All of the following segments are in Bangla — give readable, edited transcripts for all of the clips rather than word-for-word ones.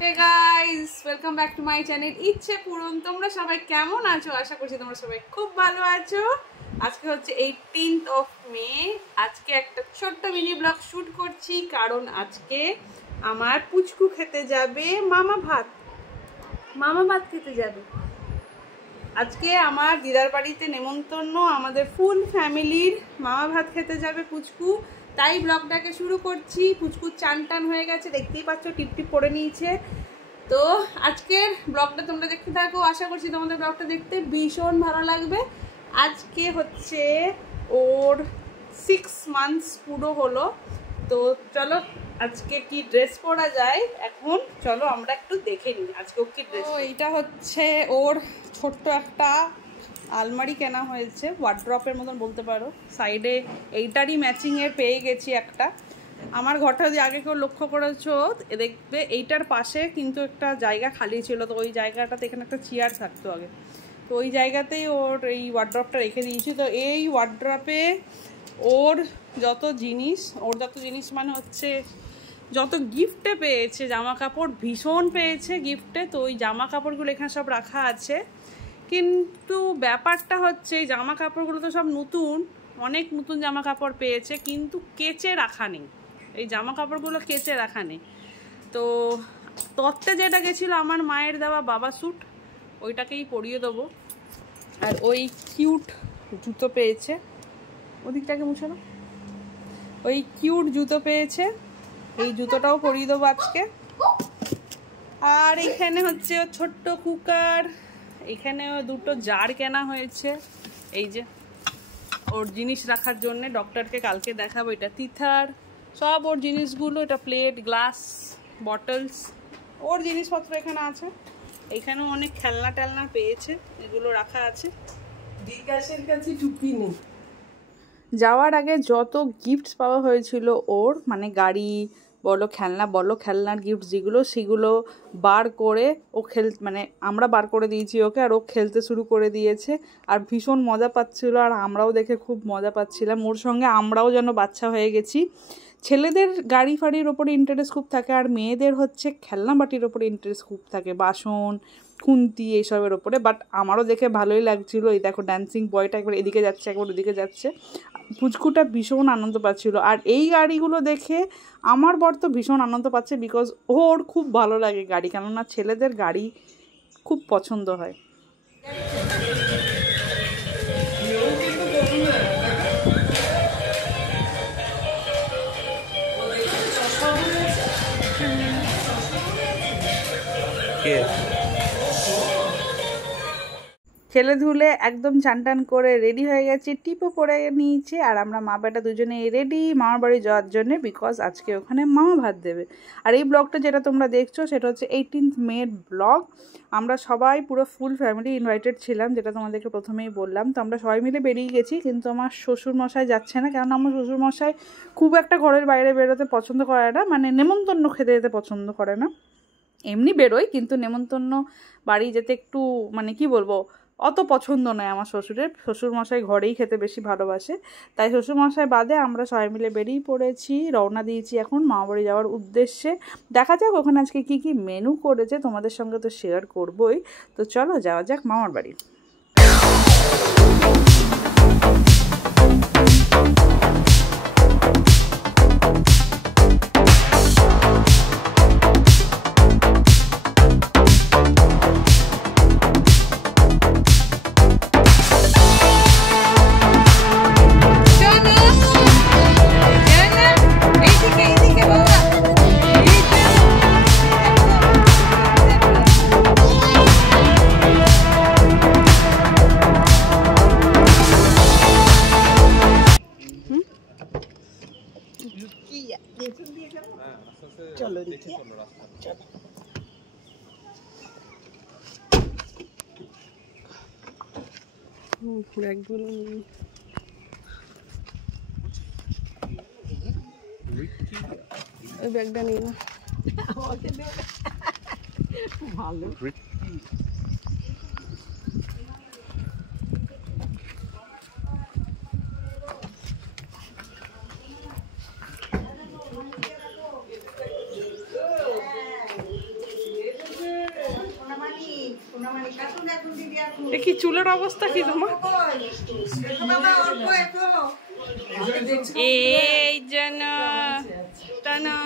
Hey guys, welcome back to my channel Ichchhe Puron. তোমরা সবাই কেমন আছো? আশা করছি তোমরা সবাই খুব ভালো আছো। আজকে হচ্ছে 18th অফ মে। আজকে একটা ছোট্ট মিনি ব্লগ শুট করছি কারণ আজকে আমার পুচকু খেতে যাবে মামা ভাত খেতে যাবে। আজকে আমার দিদার বাড়িতে নেমন্তন্ন, আমাদের ফুল ফ্যামিলির মামা ভাত খেতে যাবে পুচকু, তাই ব্লগটাকে শুরু করছি। পুচকু চান টান হয়ে গেছে, দেখতেই পাচ্ছ, টিপটিপ পরে নিয়েছে। তো আজকের ব্লগটা তোমরা দেখতে থাকো, আশা করছি তোমাদের ব্লগটা দেখতে ভীষণ ভালো লাগবে। আজকে হচ্ছে ওর 6 মান্থস পুরো হলো। তো চলো আজকে কি ড্রেস পরা যায়, এখন চলো আমরা একটু দেখে নিই আজকে ও কি ড্রেস। এইটা হচ্ছে ওর ছোট্ট একটা আলমারি কেনা হয়েছে, ওয়ার্ড্রপের মতন বলতে পারো। সাইডে এইটারই ম্যাচিংয়ের পেয়ে গেছি একটা। আমার ঘরটা যদি আগে কেউ লক্ষ্য করেছো দেখবে এইটার পাশে কিন্তু একটা জায়গা খালি ছিল, তো ওই জায়গাটাতে এখানে একটা চেয়ার থাকতো আগে, তো ওই জায়গাতেই ওর এই ওয়ার্ড্রপটা রেখে দিয়েছি। তো এই ওয়ার্ড্রপে ওর যত জিনিস মানে হচ্ছে যত গিফটে পেয়েছে, জামা কাপড় ভীষণ পেয়েছে গিফটে, তো ওই জামা কাপড়গুলো এখানে সব রাখা আছে। কিন্তু ব্যাপারটা হচ্ছে এই জামা কাপড়গুলো তো সব নতুন, অনেক নতুন জামা কাপড় পেয়েছে, কিন্তু কেচে রাখা নেই। এই জামা কাপড়গুলো কেচে রাখা নেই। তো তত্ত্বে যেটা গেছিলো আমার মায়ের দেওয়া বাবা স্যুট, ওইটাকেই পরিয়ে দেবো। আর ওই কিউট জুতো পেয়েছে, ওদিকটাকে মুছে না, ওই কিউট জুতো পেয়েছে, এই জুতোটাও পরিয়ে দেবো আজকে। আর এইখানে হচ্ছে ছোট্ট কুকার, এখানে দুটো জার কেনা হয়েছে, এই যে ওর জিনিস রাখার জন্য। ডক্টরকে কালকে দেখাবো। এটা তিথার সব ওর জিনিসগুলো, এটা প্লেট, গ্লাস, বটলস, ওর জিনিসপত্র এখানে আছে। এখানেও অনেক খেলনা টেলনা পেয়েছে, এগুলো রাখা আছে। বিকাশের কাছে টুপি নেই। যাওয়ার আগে যত গিফটস পাওয়া হয়েছিল ওর, মানে গাড়ি বলো, খেলনা বলো, খেলনার গিফট যেগুলো, সেগুলো বার করে ও মানে আমরা বার করে দিয়েছি ওকে, আর ও খেলতে শুরু করে দিয়েছে। আর ভীষণ মজা পাচ্ছিল, আর আমরাও দেখে খুব মজা পাচ্ছিলাম ওর সঙ্গে। আমরাও যেন বাচ্চা হয়ে গেছি। ছেলেদের গাড়ি ফাড়ির ওপরে ইন্টারেস্ট খুব থাকে, আর মেয়েদের হচ্ছে খেলনা বাটির ওপরে ইন্টারেস্ট খুব থাকে, বাসন, খুন্তি এইসবের ওপরে। বাট আমারও দেখে ভালোই লাগছিলো। এই দেখো ড্যান্সিং বয়টা একবার এদিকে যাচ্ছে, একবার ওদিকে যাচ্ছে। পুচকুটা ভীষণ আনন্দ পাচ্ছিল। আর এই গাড়িগুলো দেখে আমার বর তো ভীষণ আনন্দ পাচ্ছে, বিকজ ওর খুব ভালো লাগে গাড়ি, কেননা ছেলেদের গাড়ি খুব পছন্দ হয়। খেলে ধুলে একদম চান টান করে রেডি হয়ে গেছে, টিপও পরে নিয়েছে। আর আমরা মা বেটা দুজনে রেডি মামার বাড়ি যাওয়ার জন্যে, বিকজ আজকে ওখানে মামা ভাত দেবে। আর এই ব্লগটা যেটা তোমরা দেখছো সেটা হচ্ছে 18th মের ব্লগ। আমরা সবাই পুরো ফুল ফ্যামিলি ইনভাইটেড ছিলাম, যেটা তোমাদেরকে প্রথমেই বললাম। তো আমরা সবাই মিলে বেরিয়ে গেছি, কিন্তু আমার শ্বশুরমশাই যাচ্ছে না, কেননা আমার শ্বশুরমশাই খুব একটা ঘরের বাইরে বেরোতে পছন্দ করে না, মানে নেমন্তন্ন খেতে যেতে পছন্দ করে না। এমনি বেরোয়, কিন্তু নেমন্তন্ন বাড়ি যেতে একটু মানে কি বলবো, অত পছন্দ নয় আমার শ্বশুরের। শ্বশুরমশাই ঘরেই খেতে বেশি ভালোবাসে, তাই শ্বশুরমশাই বাদে আমরা সবাই মিলে বেরিয়ে পড়েছি, রওনা দিয়েছি এখন মামাবাড়ি যাওয়ার উদ্দেশ্যে। দেখা যাক ওখানে আজকে কি কি মেনু করেছে, তোমাদের সঙ্গে তো শেয়ার করবোই। তো চলো যাওয়া যাক মামার বাড়ি। চলো দেখি, চলো। ব্যাগগুলো ওই ব্যাগটা নিয়ে না, ভালো। দেখি চুলের অবস্থা কি তোমার? এই যেন টানা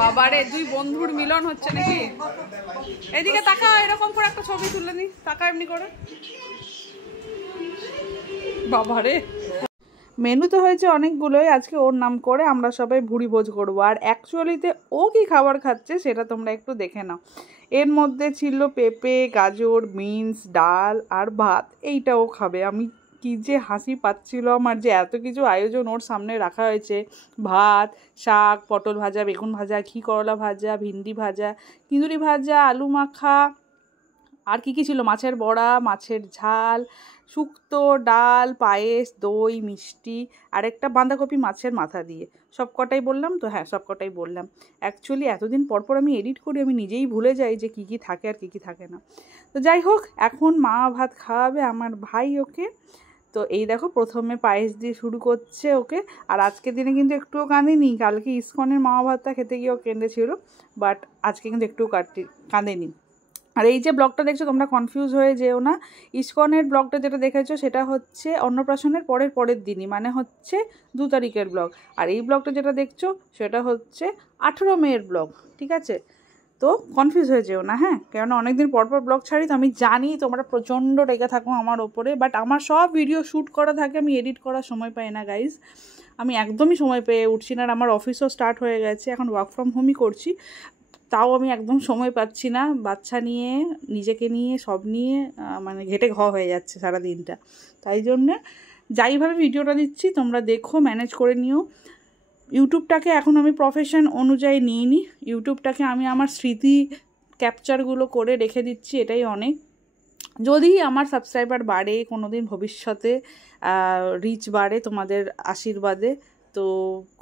বাবারে, দুই বন্ধুর মিলন হচ্ছে নাকি? এদিকে তাকাও, এরকম করে একটা ছবি তুলে নি, তাকা এমনি করে। বাবারে, মেনু তো হয়েছে অনেকগুলোই, আজকে ওর নাম করে আমরা সবাই ভুড়ি ভোজ করবো। আর অ্যাকচুয়ালিতে ও কি খাবার খাচ্ছে সেটা তোমরা একটু দেখে নাও। এর মধ্যে ছিল পেঁপে, গাজর, বিনস, ডাল আর ভাত। এইটা ও খাবে। আমি কি যে হাসি পাচ্ছিল আমার, যে এত কিছু আয়োজন ওর সামনে রাখা হয়েছে। ভাত, শাক, পটল ভাজা, বেগুন ভাজা, ঘি করলা ভাজা, ভিন্ডি ভাজা, কিঁদুরি ভাজা, আলু মাখা, আর কি কি ছিল, মাছের বড়া, মাছের ঝাল, শুক্তো, ডাল, পায়েস, দই, মিষ্টি, আর একটা বাঁধাকপি মাছের মাথা দিয়ে। সব কটাই বললাম তো? হ্যাঁ, সব কটাই বললাম। অ্যাকচুয়ালি এতদিন পর পর আমি এডিট করি, আমি নিজেই ভুলে যাই যে কী কী থাকে আর কী কী থাকে না। তো যাই হোক, এখন মা ভাত খাওয়াবে আমার ভাই ওকে। তো এই দেখো, প্রথমে পায়েস দিয়ে শুরু করছে ওকে। আর আজকের দিনে কিন্তু একটুও কাঁদেনি। কালকে ইস্কনের মা ভাতটা খেতে গিয়েও কেঁদেছিল, বাট আজকে কিন্তু একটুও কাঁদেনি। আর এই যে ব্লগটা দেখছো তোমরা কনফিউজ হয়ে যেও না। ইস্কনের ব্লগটা যেটা দেখেছো সেটা হচ্ছে অন্নপ্রাশনের পরের দিনই, মানে হচ্ছে 2 তারিখের ব্লগ। আর এই ব্লগটা যেটা দেখছো সেটা হচ্ছে 18 মেয়ের ব্লগ, ঠিক আছে? তো কনফিউজ হয়ে যেও না, হ্যাঁ? কেননা অনেকদিন পর ব্লগ ছাড়ি, তো আমি জানি তোমরা প্রচণ্ড রেগে থাকো আমার ওপরে, বাট আমার সব ভিডিও শ্যুট করা থাকে, আমি এডিট করার সময় পাই না গাইজ। আমি একদমই সময় পেয়ে উঠছি না। আর আমার অফিসও স্টার্ট হয়ে গেছে, এখন ওয়ার্ক ফ্রম হোমই করছি, তাও আমি একদম সময় পাচ্ছি না। বাচ্চা নিয়ে, নিজেকে নিয়ে, সব নিয়ে মানে ঘেটে হয়ে যাচ্ছে সারা দিনটা। তাই জন্যে যাইভাবে ভিডিওটা দিচ্ছি তোমরা দেখো, ম্যানেজ করে নিও। ইউটিউবটাকে এখন আমি প্রফেশন অনুযায়ী নিইনি, ইউটিউবটাকে আমি আমার স্মৃতি ক্যাপচারগুলো করে রেখে দিচ্ছি, এটাই অনেক। যদি আমার সাবস্ক্রাইবার বাড়ে কোনো দিন ভবিষ্যতে, রিচ বাড়ে তোমাদের আশীর্বাদে, তো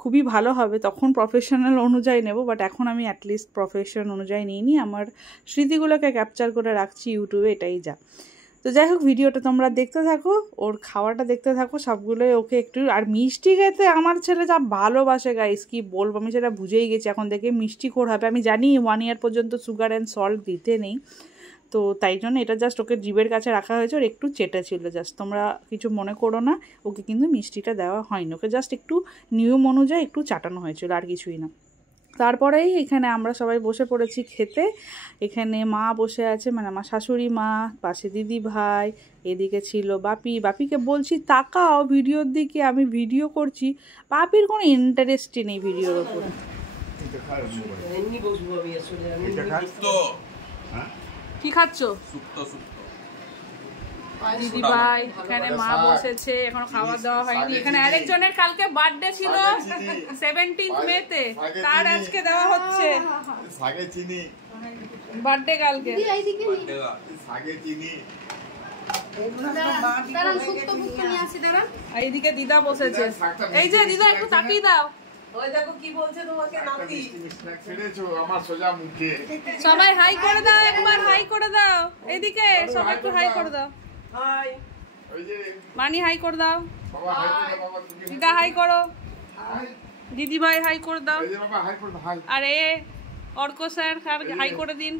খুবই ভালো হবে, তখন প্রফেশনাল অনুযায়ী নেব। বাট এখন আমি অ্যাটলিস্ট প্রফেশন অনুযায়ী নিইনি, আমার স্মৃতিগুলোকে ক্যাপচার করে রাখছি ইউটিউবে, এটাই যা। তো যাই হোক, ভিডিওটা তোমরা দেখতে থাকো, ওর খাওয়াটা দেখতে থাকো, সবগুলোই ওকে একটু। আর মিষ্টি খেতে আমার ছেলে যা ভালোবাসে গাইস, কি বলবো, আমি সেটা বুঝেই গেছি। এখন দেখে মিষ্টি খোর হবে। আমি জানি 1 ইয়ার পর্যন্ত সুগার অ্যান্ড সল্ট দিতে নেই, তো তাই জন্য এটা জাস্ট ওকে জিভের কাছে রাখা হয়েছে, ওর একটু চেটে ছিল জাস্ট, তোমরা কিছু মনে করো না। ওকে কিন্তু মিষ্টিটা দেওয়া হয়নি, ওকে জাস্ট একটু নিয়ম অনুযায়ী একটু চাটানো হয়েছিল, আর কিছুই না। তারপরেই এখানে আমরা সবাই বসে পড়েছি খেতে। এখানে মা বসে আছে, মানে আমার শাশুড়ি মা, পাশে দিদি ভাই, এদিকে ছিল বাপিকে বলছি তাকাও ভিডিওর দিকে, আমি ভিডিও করছি। বাপির কোনো ইন্টারেস্টই নেই ভিডিওর ওপরে। কি খাচ্ছ? দিদি ভাই, এখানে মা বসেছে, এখনো খাওয়া দাওয়া হয়নি। এখানে আরেকজনের কালকে বার্থডে ছিল 17th মেতে, তার আজকে দেওয়া হচ্ছে বার্থডে কালকে। এইদিকে দিদা বসেছে, এই যে দিদা একটু তাকিয়ে দাও। সবাই হাই করে দাও, একবার হাই করে দাও। এইদিকে সবাই একটু হাই করে দাও। মানি হাই করে দাও, দিদা হাই করো, দিদি ভাই হাই করে দাও, আরে অর্ক স্যার হাই করে দিন।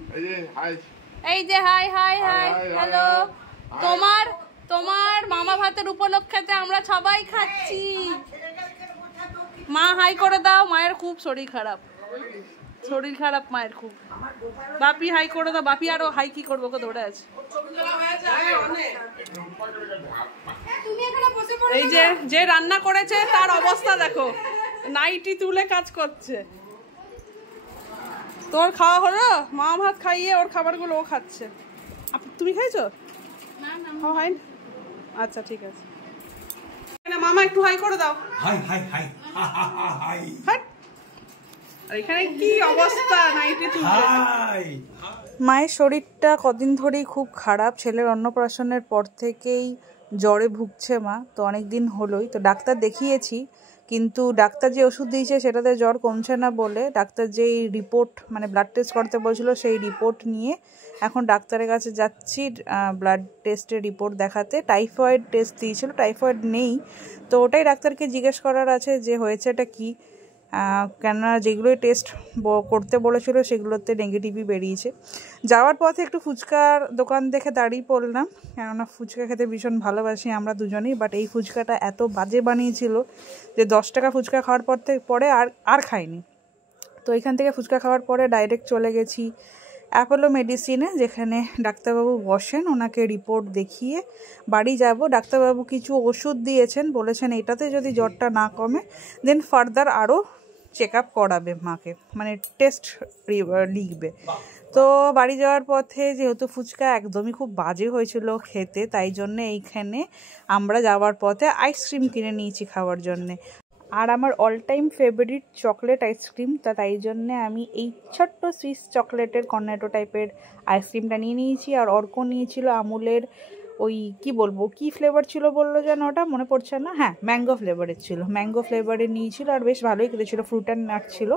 এই যে হাই হাই হাই, হ্যালো। তোমার মামা ভাতের উপলক্ষেতে আমরা সবাই খাচ্ছি। মা হাই করে দাও, মায়ের খুব শরীর খারাপ মায়ের খুব। বাপি হাই করে দাও, বাপি আরো হাই কি করবো, ওকে ধরে আছে। এই যে রান্না করেছে তার অবস্থা দেখো, নাইটি তুলে কাজ করছে। তোর খাওয়া হলো? মা ভাত খাইয়ে ওর খাবারগুলো ও খাচ্ছে। তুমি খাইছো? না হাই, আচ্ছা ঠিক আছে। মামা একটু হাই করে দাও। High high high high high. এখানে কি অবস্থা, নাইটি তুলে। মায়ের শরীরটা কদিন ধরেই খুব খারাপ, ছেলের অন্নপ্রাশনের পর থেকেই জ্বরে ভুগছে মা, তো অনেক দিন হলোই। তো ডাক্তার দেখিয়েছি, কিন্তু ডাক্তার যে ওষুধ দিয়েছে সেটাতে জ্বর কমছে না বলে ডাক্তার যেই রিপোর্ট, মানে ব্লাড টেস্ট করতে বলছিল, সেই রিপোর্ট নিয়ে এখন ডাক্তারের কাছে যাচ্ছি ব্লাড টেস্টের রিপোর্ট দেখাতে। টাইফয়েড টেস্ট দিয়েছিল, টাইফয়েড নেই, তো ওটাই ডাক্তারকে জিজ্ঞেস করার আছে যে হয়েছে এটা কি। কেননা যেগুলোই টেস্ট করতে বলেছিল সেগুলোতে নেগেটিভই বেরিয়েছে। যাওয়ার পথে একটু ফুচকার দোকান দেখে দাঁড়িয়ে পড়লাম, কেননা ফুচকা খেতে ভীষণ ভালোবাসি আমরা দুজনেই। বাট এই ফুচকাটা এত বাজে বানিয়েছিল যে 10 টাকা ফুচকা খাওয়ার পরে আর খাইনি। তো এখান থেকে ফুচকা খাওয়ার পরে ডাইরেক্ট চলে গেছি অ্যাপোলো মেডিসিনে, যেখানে ডাক্তারবাবু বসেন। ওনাকে রিপোর্ট দেখিয়ে বাড়ি যাব। ডাক্তারবাবু কিছু ওষুধ দিয়েছেন, বলেছেন এটাতে যদি জ্বরটা না কমে দেন ফার্দার আরও চেক আপ করাবে মাকে, মানে টেস্ট লিখবে। তো বাড়ি যাওয়ার পথে যেহেতু ফুচকা একদমই খুব বাজে হয়েছিল খেতে, তাই জন্যে এইখানে আমরা যাওয়ার পথে আইসক্রিম কিনে নিয়েছি খাওয়ার জন্যে। আর আমার all time favourite chocolate ice cream, তাই জন্যে আমি এই ছোট্ট সুইস চকলেটের কর্নেটো টাইপের আইসক্রিমটা নিয়ে নিয়েছি। আর অর্ক নিয়েছিল আমুলের ওই কি বলবো, কি ফ্লেভার ছিল বললো যেন, ওটা মনে পড়ছে না, হ্যাঁ ম্যাঙ্গো ফ্লেভারের ছিল, ম্যাঙ্গো ফ্লেভারের নিয়েছিল। আর বেশ ভালোই খেতে ছিল, ফ্রুট অ্যান্ড নাট ছিল।